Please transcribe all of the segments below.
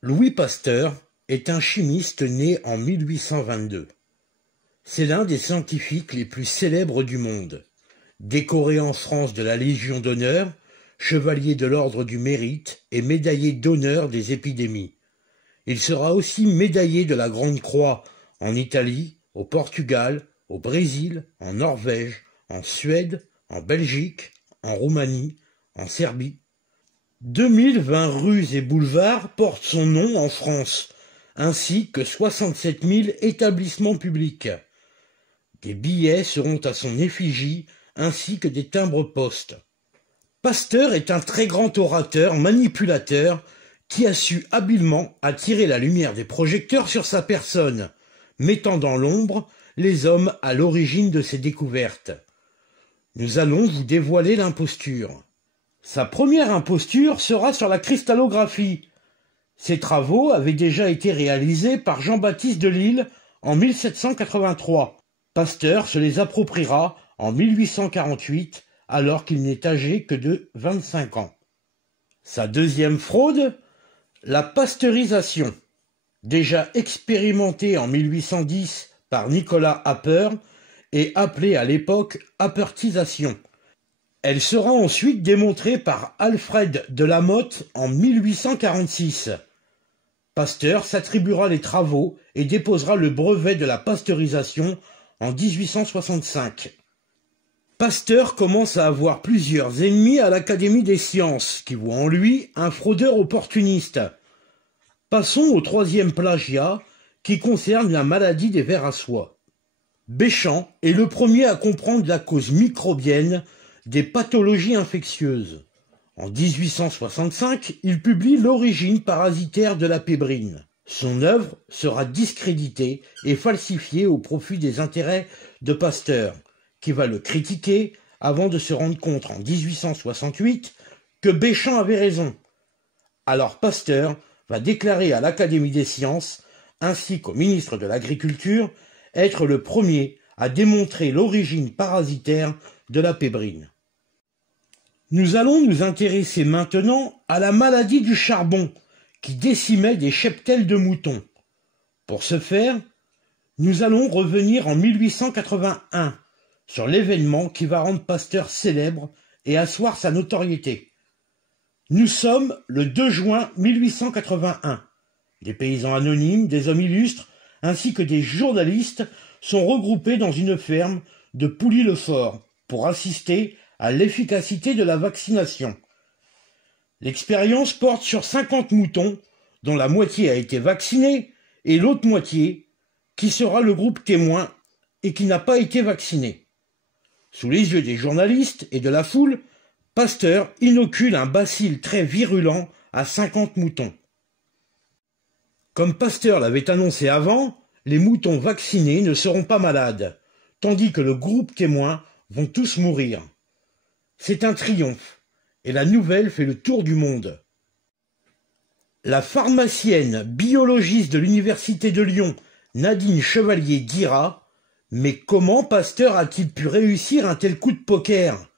Louis Pasteur est un chimiste né en 1822. C'est l'un des scientifiques les plus célèbres du monde. Décoré en France de la Légion d'honneur, chevalier de l'Ordre du Mérite et médaillé d'honneur des épidémies. Il sera aussi médaillé de la Grande Croix en Italie, au Portugal, au Brésil, en Norvège, en Suède, en Belgique, en Roumanie, en Serbie. 2020 rues et boulevards portent son nom en France, ainsi que 67 000 établissements publics. Des billets seront à son effigie, ainsi que des timbres-poste. Pasteur est un très grand orateur, manipulateur, qui a su habilement attirer la lumière des projecteurs sur sa personne, mettant dans l'ombre les hommes à l'origine de ses découvertes. Nous allons vous dévoiler l'imposture. Sa première imposture sera sur la cristallographie. Ses travaux avaient déjà été réalisés par Jean-Baptiste Delisle en 1783. Pasteur se les appropriera en 1848, alors qu'il n'est âgé que de 25 ans. Sa deuxième fraude, la pasteurisation. Déjà expérimentée en 1810 par Nicolas Appert et appelée à l'époque appertisation. Elle sera ensuite démontrée par Alfred de la Motte en 1846. Pasteur s'attribuera les travaux et déposera le brevet de la pasteurisation en 1865. Pasteur commence à avoir plusieurs ennemis à l'Académie des sciences, qui voient en lui un fraudeur opportuniste. Passons au troisième plagiat, qui concerne la maladie des vers à soie. Béchamp est le premier à comprendre la cause microbienne des pathologies infectieuses. En 1865, il publie l'origine parasitaire de la pébrine. Son œuvre sera discréditée et falsifiée au profit des intérêts de Pasteur, qui va le critiquer avant de se rendre compte en 1868 que Béchamp avait raison. Alors Pasteur va déclarer à l'Académie des sciences, ainsi qu'au ministre de l'Agriculture, être le premier à démontrer l'origine parasitaire de la pébrine. Nous allons nous intéresser maintenant à la maladie du charbon, qui décimait des cheptels de moutons. Pour ce faire, nous allons revenir en 1881, sur l'événement qui va rendre Pasteur célèbre et asseoir sa notoriété. Nous sommes le 2 juin 1881. Des paysans anonymes, des hommes illustres, ainsi que des journalistes sont regroupés dans une ferme de Pouilly-le-Fort pour assister à l'efficacité de la vaccination. L'expérience porte sur 50 moutons, dont la moitié a été vaccinée, et l'autre moitié, qui sera le groupe témoin et qui n'a pas été vacciné. Sous les yeux des journalistes et de la foule, Pasteur inocule un bacille très virulent à 50 moutons. Comme Pasteur l'avait annoncé avant, les moutons vaccinés ne seront pas malades, tandis que le groupe témoin vont tous mourir. C'est un triomphe, et la nouvelle fait le tour du monde. La pharmacienne biologiste de l'université de Lyon, Nadine Chevalier, dira « Mais comment Pasteur a-t-il pu réussir un tel coup de poker ?»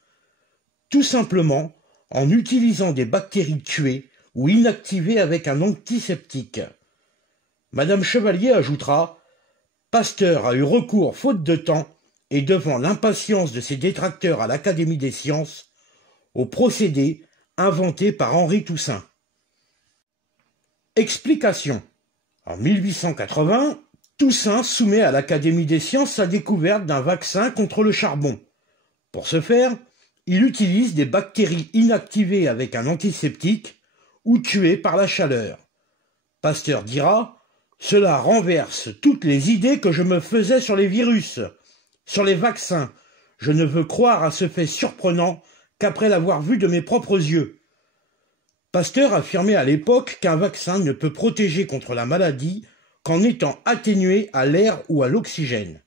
Tout simplement en utilisant des bactéries tuées ou inactivées avec un antiseptique. Madame Chevalier ajoutera « Pasteur a eu recours faute de temps et devant l'impatience de ses détracteurs à l'Académie des sciences, au procédé inventé par Henri Toussaint. » Explication. En 1880, Toussaint soumet à l'Académie des sciences sa découverte d'un vaccin contre le charbon. Pour ce faire, il utilise des bactéries inactivées avec un antiseptique ou tuées par la chaleur. Pasteur dira « Cela renverse toutes les idées que je me faisais sur les virus. Sur les vaccins, je ne veux croire à ce fait surprenant qu'après l'avoir vu de mes propres yeux. » Pasteur affirmait à l'époque qu'un vaccin ne peut protéger contre la maladie qu'en étant atténué à l'air ou à l'oxygène.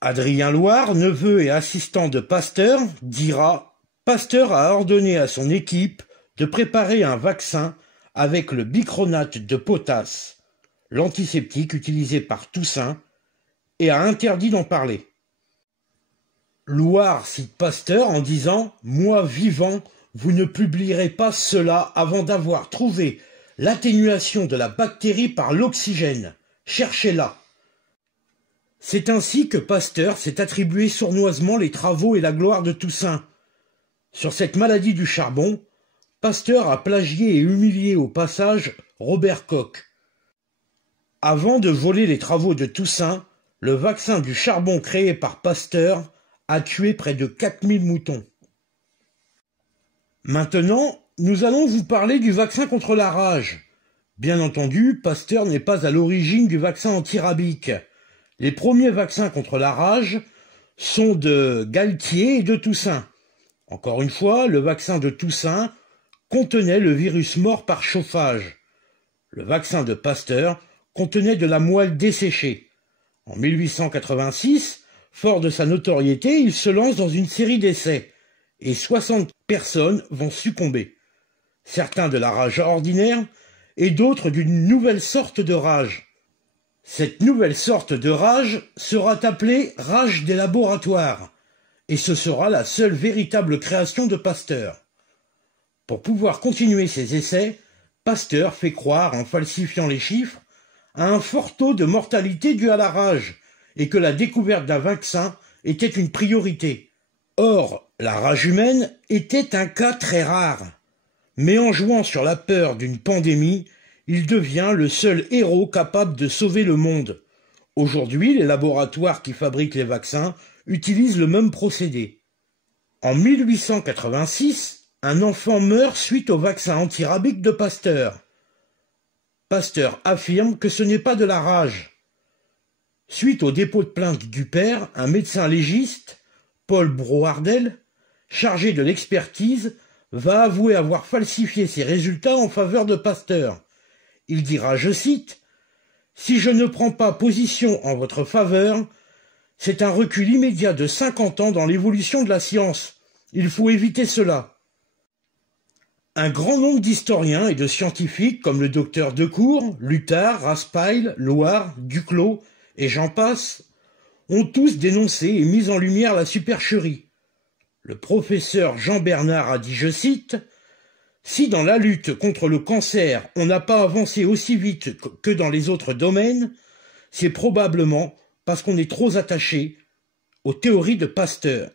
Adrien Loire, neveu et assistant de Pasteur, dira « Pasteur a ordonné à son équipe de préparer un vaccin avec le bichromate de potasse, l'antiseptique utilisé par Toussaint, et a interdit d'en parler. » Loire cite Pasteur en disant « Moi vivant, vous ne publierez pas cela avant d'avoir trouvé l'atténuation de la bactérie par l'oxygène. Cherchez-la. C'est ainsi que Pasteur s'est attribué sournoisement les travaux et la gloire de Toussaint. Sur cette maladie du charbon, Pasteur a plagié et humilié au passage Robert Koch. Avant de voler les travaux de Toussaint, le vaccin du charbon créé par Pasteur a tué près de 4000 moutons. Maintenant, nous allons vous parler du vaccin contre la rage. Bien entendu, Pasteur n'est pas à l'origine du vaccin antirabique. Les premiers vaccins contre la rage sont de Galtier et de Toussaint. Encore une fois, le vaccin de Toussaint contenait le virus mort par chauffage. Le vaccin de Pasteur contenait de la moelle desséchée. En 1886, fort de sa notoriété, il se lance dans une série d'essais, et 60 personnes vont succomber. Certains de la rage ordinaire, et d'autres d'une nouvelle sorte de rage. Cette nouvelle sorte de rage sera appelée rage des laboratoires, et ce sera la seule véritable création de Pasteur. Pour pouvoir continuer ses essais, Pasteur fait croire, en falsifiant les chiffres, à un fort taux de mortalité dû à la rage, et que la découverte d'un vaccin était une priorité. Or, la rage humaine était un cas très rare. Mais en jouant sur la peur d'une pandémie, il devient le seul héros capable de sauver le monde. Aujourd'hui, les laboratoires qui fabriquent les vaccins utilisent le même procédé. En 1886, un enfant meurt suite au vaccin antirabique de Pasteur. Pasteur affirme que ce n'est pas de la rage. Suite au dépôt de plainte du père, un médecin légiste, Paul Brouardel, chargé de l'expertise, va avouer avoir falsifié ses résultats en faveur de Pasteur. Il dira, je cite, « Si je ne prends pas position en votre faveur, c'est un recul immédiat de 50 ans dans l'évolution de la science. Il faut éviter cela. » Un grand nombre d'historiens et de scientifiques comme le docteur Decour, Luttard, Raspail, Loire, Duclos et j'en passe, ont tous dénoncé et mis en lumière la supercherie. Le professeur Jean Bernard a dit, je cite, « Si dans la lutte contre le cancer on n'a pas avancé aussi vite que dans les autres domaines, c'est probablement parce qu'on est trop attaché aux théories de Pasteur. »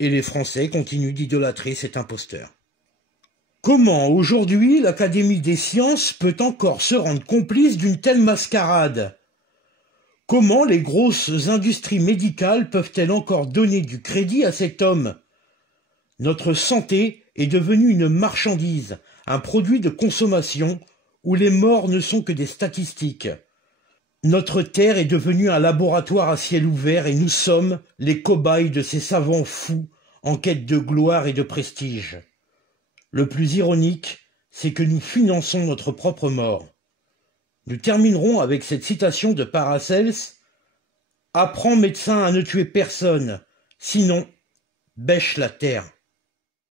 Et les Français continuent d'idolâtrer cet imposteur. Comment aujourd'hui l'Académie des sciences peut encore se rendre complice d'une telle mascarade? Comment les grosses industries médicales peuvent-elles encore donner du crédit à cet homme? Notre santé est devenue une marchandise, un produit de consommation où les morts ne sont que des statistiques. Notre terre est devenue un laboratoire à ciel ouvert et nous sommes les cobayes de ces savants fous en quête de gloire et de prestige. Le plus ironique, c'est que nous finançons notre propre mort. Nous terminerons avec cette citation de Paracels. « Apprends, médecin, à ne tuer personne, sinon bêche la terre. »